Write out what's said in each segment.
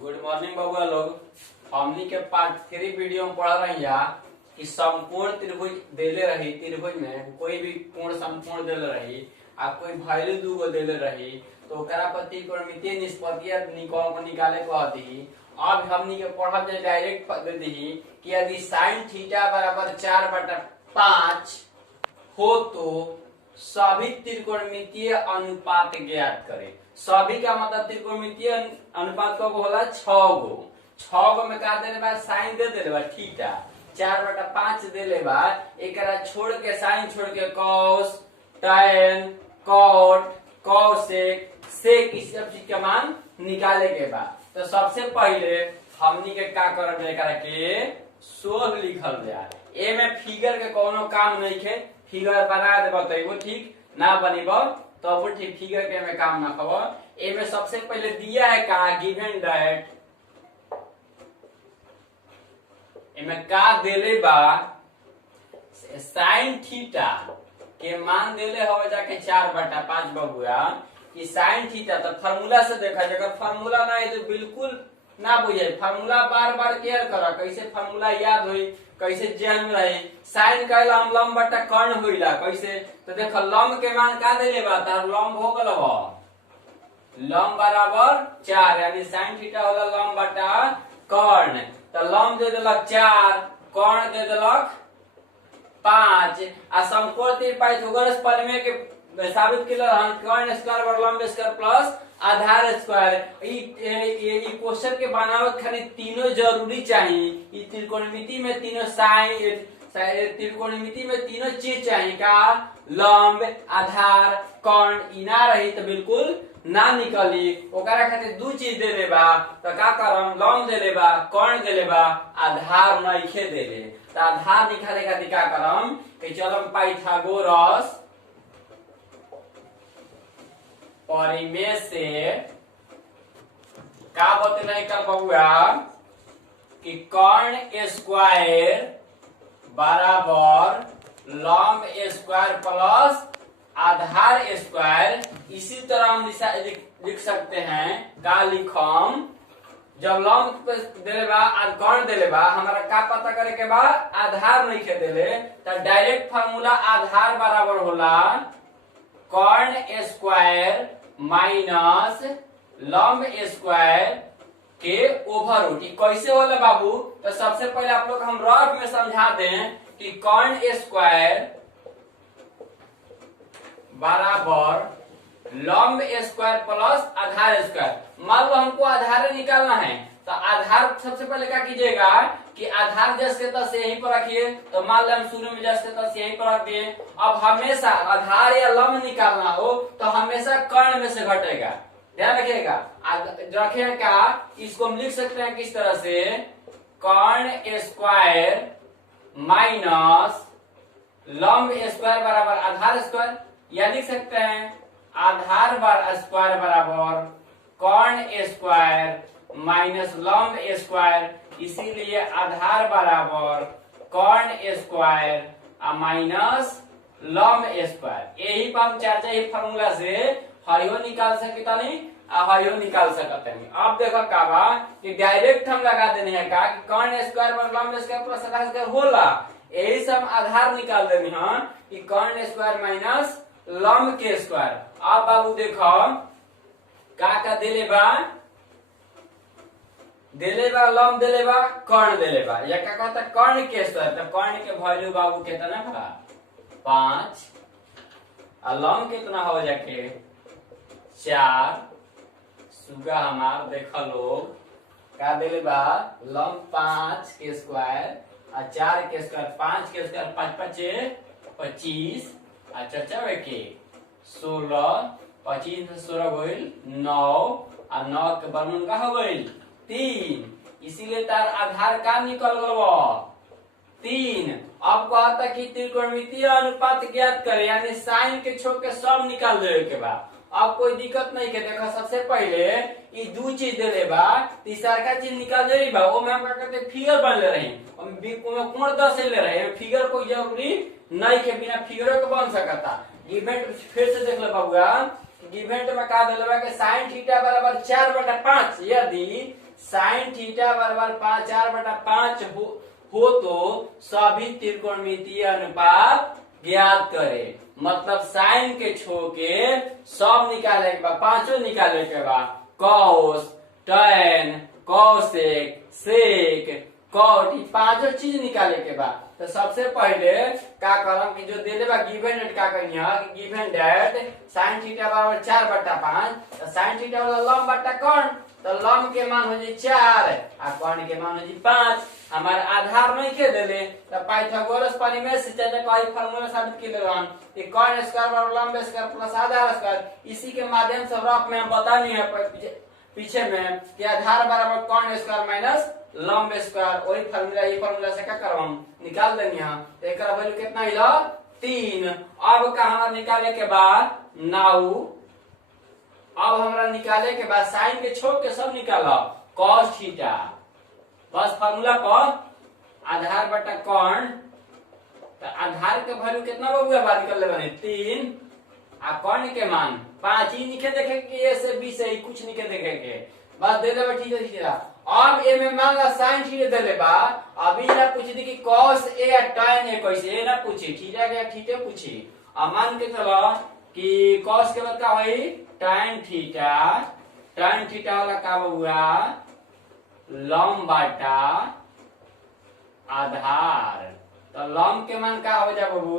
Good morning बबुआ लोग। हमनी के पार्ट 3 वीडियो में पढ़ रही है कि समकोण त्रिभुज देले रही, त्रिभुज में कोई भी कोण समकोण देले रही आ कोई वैल्यू दूगो देले रही तो ओकरा पर त्रिकोणमितीय निष्पत्ति निकाले कहती। अब हमनी के पढ़ब जे डायरेक्ट दे दी कि यदि sin थीटा बराबर 4/5 हो तो सभी त्रिकोणमितीय अनुपात ज्ञात करें। सभी का मतलब त्रिकोणमितीय अनुपात कब होला? 6 गो। 6 गो में का देले बा? साइन दे देले बा थीटा 4/5 देले बा। एकरा छोड़ के साइन छोड़ के cos, tan, cot, cosec, sec इस सब चीज के मान निकाले के बा। तो सबसे पहले हमनी के का करब? एकरा के सोल्व लिखल जाए। ए में फिगर के कोनो काम नहीं है, फिगर बना दे बताइबो, ठीक ना बनेबो तो ठीक, फिगर के में काम ना खबर। ए में सबसे पहले दिया है का गिवन दैट, ए में का देले बा sin थीटा के मान देले हो जाके 4/5 बबुआ कि sin थीटा। तो फार्मूला से देखा जाए, अगर फार्मूला ना है तो बिल्कुल ना बुझे। फार्मूला बार बार केयर करा, कैसे फार्मूला याद हुई, कैसे जहन में रही। साइन कहला हम लंब बटा कर्ण होइला कैसे? तो देखो लंब के मान का देले बा, तार लंब हो गल लंब बराबर 4, यानी sin थीटा होला लंब बटा कर्ण। तो लंब दे देलक 4, कर्ण दे देलक 5 आ समकोण पाइथागोरस प्रमेय के साबित केला हम कर्ण स्क्वायर बराबर लंब स्क्वायर प्लस आधार स्क्वायर। ये क्वेश्चन के बनावट खाली तीनों जरूरी चाहिए। त्रिकोणमिति में तीनों साइन, त्रिकोणमिति में तीनों चीज चाहिए का लंब आधार कर्ण। ई ना रही तो बिल्कुल ना निकली। ओकरा खातिर दू चीज देले बा तो का करम? लंब देले बा, कर्ण देले बा, आधार नइखे देले। तो आधार निकाले खातिर का करम कि चलो पाइथागोरस परिमेय से का बतला कल बबुआ कि कर्ण स्क्वायर बराबर लंब स्क्वायर प्लस आधार स्क्वायर। इसी तरह हम लिख सकते हैं का लिखम, जब लंब देले बा कर्ण देले बा, हमारा का पता करे के बा? आधार नहीं के देले तो डायरेक्ट फार्मूला आधार बराबर होला कर्ण स्क्वायर माइनस लंब स्क्वायर के ओवर रूट। कैसे होला बाबू? तो सबसे पहले आप लोग हम रफ में समझा दें कि कर्ण स्क्वायर बराबर लंब स्क्वायर प्लस आधार स्क्वायर। मान लो हमको आधार निकालना है तो आधार सबसे पहले क्या कीजिएगा कि आधार जस के तस यहीं पर रखिए। तो मान लो हम शुरू में जस के तस यहीं पर रख दिए। अब हमेशा आधार या लंब निकालना हो तो हमेशा कर्ण में से घटेगा, ध्यान रखिएगा। रखेगा क्या? इसको हम लिख सकते हैं किस तरह से? कर्ण स्क्वायर माइनस लंब स्क्वायर बराबर आधार स्क्वायर, या लिख सकते हैं आधार बार स्क्वायर बराबर कर्ण स्क्वायर माइनस लंब स्क्वायर। इसीलिए आधार बराबर कर्ण स्क्वायर माइनस लंब स्क्वायर। यही पर हम चर्चा ही फार्मूला से हरियो निकाल सकता नहीं, हरियो निकाल सकते नहीं। अब देखो का बा कि डायरेक्ट हम लगा देने हैं का कि कर्ण स्क्वायर पर लंब स्क्वायर प्लस आधार स्क्वायर होला। यही सब आधार निकाल देने हैं कि कर्ण स्क्वायर माइनस लंब के स्क्वायर। अब बाबू देखो का देले बा, देले बा लंब देले बा कर्ण देले बा, या क्या कहता कर्ण के स्क्वायर। तो कर्ण के वैल्यू बाबू कितना बा? 5 और लंब कितना हो जाके 4। सुगा हमार देखो लोग का देले बा लंब 5 के स्क्वायर और 4 के स्क्वायर। 5 के स्क्वायर 5 5 25 और चचा के 16, 25 से 16 गईल 9 और 9 के वर्गमूल का हो गईल 3। इसीलिए तार आधार का निकल गल 3। अब कहता कि त्रिकोणमितीय अनुपात ज्ञात करे, यानी साइन के छोड़ के सब निकाल देवे के बाद। अब कोई दिक्कत नहीं के। देखो सबसे पहले ये दू चीज देले बा, तीसरा का चीज निकाल दे बा। वो में हम क्या करते फिगर बन ले रहे, कोण 10 ले रहे। फिगर कोई जरूरी नहीं के, बिना फिगर को बन सकता। गिवन फिर से देख लो बाबूआ, गिवन में का देले बा कि sin थीटा बराबर 4/5 यदि साइन थीटा बराबर 4/5 हो तो सभी त्रिकोणमितीय अनुपात ज्ञात करे। मतलब साइन के छोड़ के सब निकाले के बाद, पांचों निकाले के बाद, कॉस, टैन, कॉसेक, सेक, कॉट, ये पांचों चीज निकाले के बाद तो सबसे पहले का करम कि जो दे बा गिवन डेट का करिए गिवन डेट साइन थीटा बराबर 4/5 तो साइन थीटा वाला लंब बटा कौन तो लंब के मान हो जाए 4 आ कौन के मान हो जाए 5। हमारे आधार नहीं के देले तो पाइथागोरस परिमेय से चाहे कोई फार्मूला साबित के ले रहन कि कौन स्क्वायर बराबर लंब स्क्वायर प्लस आधार स्क्वायर। इसी के माध्यम से रफ में हम बतानी है पीछे में कि आधार बराबर कौन स्क्वायर माइनस लंब स्क्वायर। वही फार्मूला ये फार्मूला से क्या करब हम निकाल देनी है। एक वैल्यू कितना हिला 3। अब का हमारा निकाले के बाद नाउ अब हमरा निकाले के बाद साइन के छोड़ के सब निकाला cos थीटा बस फार्मूला पर आधार बटा कौन तो आधार के वैल्यू कितना बबुआ बात निकल ले 3 आ कौन के मान 5 ही निके देखे कि a से b से कुछ निके देखे के बस दे देबे ठीक है ठीक है। अब ए में मान ला sin थीटा देले बा अभी ना पूछ दी कि cos a या tan a कैसे ना पूछी थीटा के थीटा पूछी। अब मान के चलो कि cos के बाद का होई tan थीटा वाला का हुआ लंब बटा आधार तो लंब के मान का हो जा बबू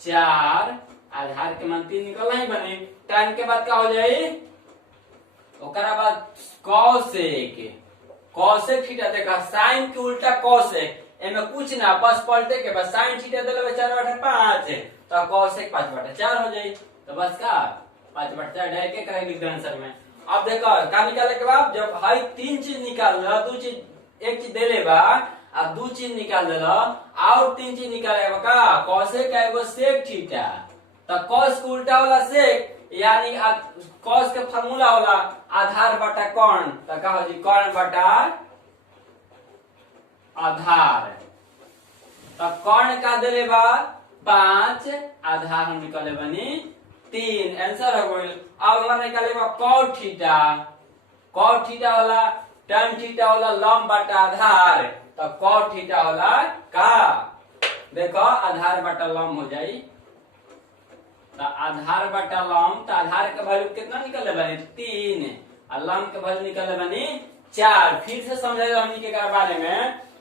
4 आधार के मान 3 निकल नहीं बने tan के बाद का हो जाए ओकरा बाद cosec थीटा देखा sin के उल्टा cosec एमे कुछ ना बस पलटे के बाद sin थीटा देले 4/5 तो cosec 5/4 हो जाई तो बस का 5/4 डायरेक्ट के करे लिख दे आंसर में। अब देखो का निकाले के बाद जब हाई 3 चीज निकाल ला दो चीज एक चीज देले बा अब 2 चीज निकाल देला और 3 चीज निकाले बा का cosec का एगो sec थीटा तो cos के उल्टा वाला sec यानी cos के फार्मूला होला आधार बटा कौन तो का हो जी कौन बटा आधार तो कौन का देले बा 5 आधार हम निकाले बनी 3 आंसर हो गइल। अब हमरा निकाले बा cot थीटा वाला tan थीटा वाला लंब बटा आधार तो cot थीटा वाला का देखो आधार बटा लंब हो जाई तो आधार बटा लंब तो आधार का वैल्यू कितना निकले बने 3 और लंब के वैल्यू निकले बने 4। फिर से समझाइए हमनी के बारे में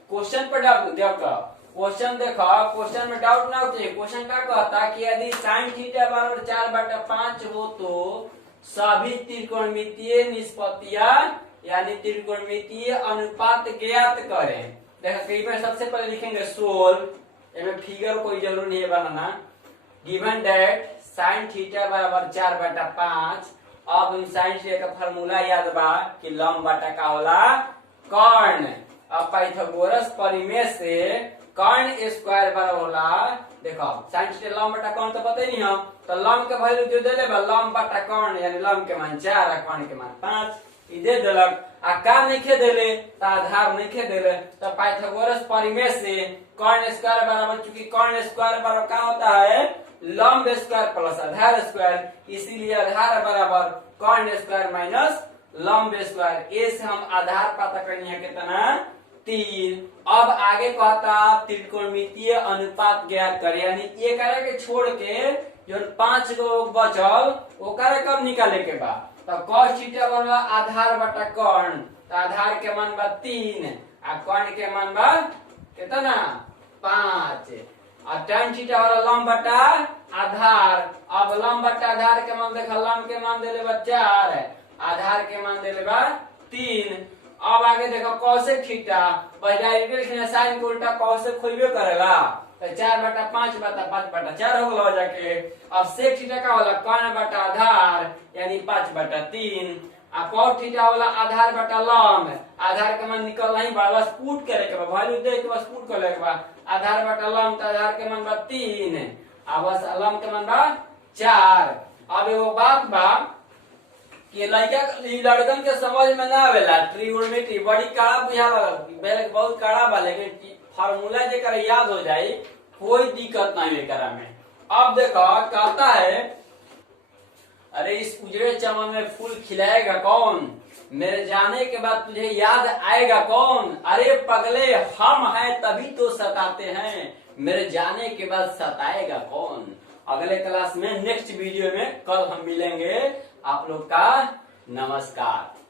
क्वेश्चन पर देखो क्वेश्चन देखो क्वेश्चन में डाउट ना होते क्वेश्चन का कहता कि यदि sin थीटा बराबर 4/5 हो तो सभी त्रिकोणमितीय निष्पत्तियां यानी त्रिकोणमितीय अनुपात ज्ञात करें। देखो कई बार सबसे पहले लिखेंगे सोल्व इसमें फिगर कोई जरूर नहीं है बनाना गिवन दैट sin थीटा बराबर 4/5। अब इन sin थीटा का फार्मूला याद बा कि लंब बटा का होला कर्ण। अब पाइथागोरस परिमेय से कर्ण स्क्वायर बराबर होला देखो sin थीटा लंब बटा कर्ण तो पता ही नहीं हम तो लंब के वैल्यू जो देले बा लंब बटा कर्ण यानी लंब के मान 4 और कर्ण के मान 5 ई दे देलक आ का नहीं देले तो आधार नहीं देले तो पाइथागोरस परिमेय से कर्ण स्क्वायर बराबर चूंकि कर्ण स्क्वायर बराबर क्या होता है लंब स्क्वायर प्लस आधार स्क्वायर इसीलिए आधार बराबर कर्ण स्क्वायर माइनस लंब स्क्वायर। ए से हम आधार पता करनी है कितना 3। अब आगे कहता त्रिकोणमितीय अनुपात ज्ञात करे यानी ये करे के छोड़ के जो 5 गो बचल ओकरे कब निकाले के बा तो cos थीटा वाला आधार बटा कर्ण तो आधार के मान बा 3 आ कर्ण के मान बा कितना 5 और tan थीटा वाला लंब बटा आधार। अब लंब बटा आधार के मान देखा लंब के मान देले बा 4 आधार के मान देले बा 3। अब आगे देखो cosec थीटा डायरेक्ट sin के उल्टा cosec खोइबे करेला तो 4/5 बटा 5/4 हो गलो जाके। अब sec थीटा का होला कर्ण बटा आधार यानी 5/3 आ cot थीटा वाला आधार बटा लंब आधार के मान निकल नहीं बा बस पुट करे के बा वैल्यू दे के बस पुट करे के बा आधार बटा लंब तो आधार के मान बा 3 आ बस लंब के मान बा 4। अब एगो बात बा कि लड़कन के समझ में ना आवेला ट्रिगोनोमेट्री बड़ी कड़ा बुझाला बहुत कड़ा बा लेकिन फार्मूला जेकर याद हो जाए कोई दिक्कत नहीं एकरा में। अब देखो कहता है अरे इस उजड़े चमन में फूल खिलाएगा कौन मेरे जाने के बाद तुझे याद आएगा कौन? अरे पगले हम हैं तभी तो सताते हैं, मेरे जाने के बाद सताएगा कौन? अगले क्लास में नेक्स्ट वीडियो में कल हम मिलेंगे। आप लोग का नमस्कार।